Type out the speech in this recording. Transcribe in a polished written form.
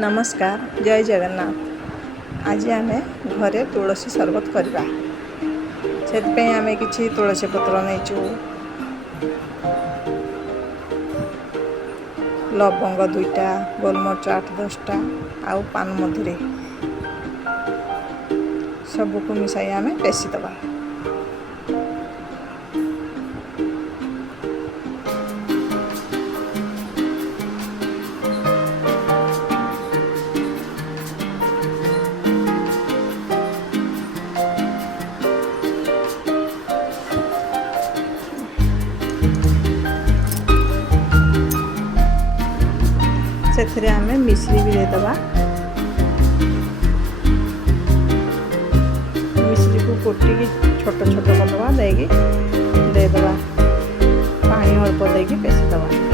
नमस्कार जय जगन्नाथ। आज आम घरे तुलसी शरबत करवा से आम कि तुलसी पत्र नहीं लवंग 2टा गोलमरिच 8-10टा आउ पान मधुरी सबको मिसाई आम पेसी दबा। से आम मिश्री भी देदबा। मिश्री को कुटिकी छोट छोट करदबा देदबा पानी अल्प देकी पेसी दबा।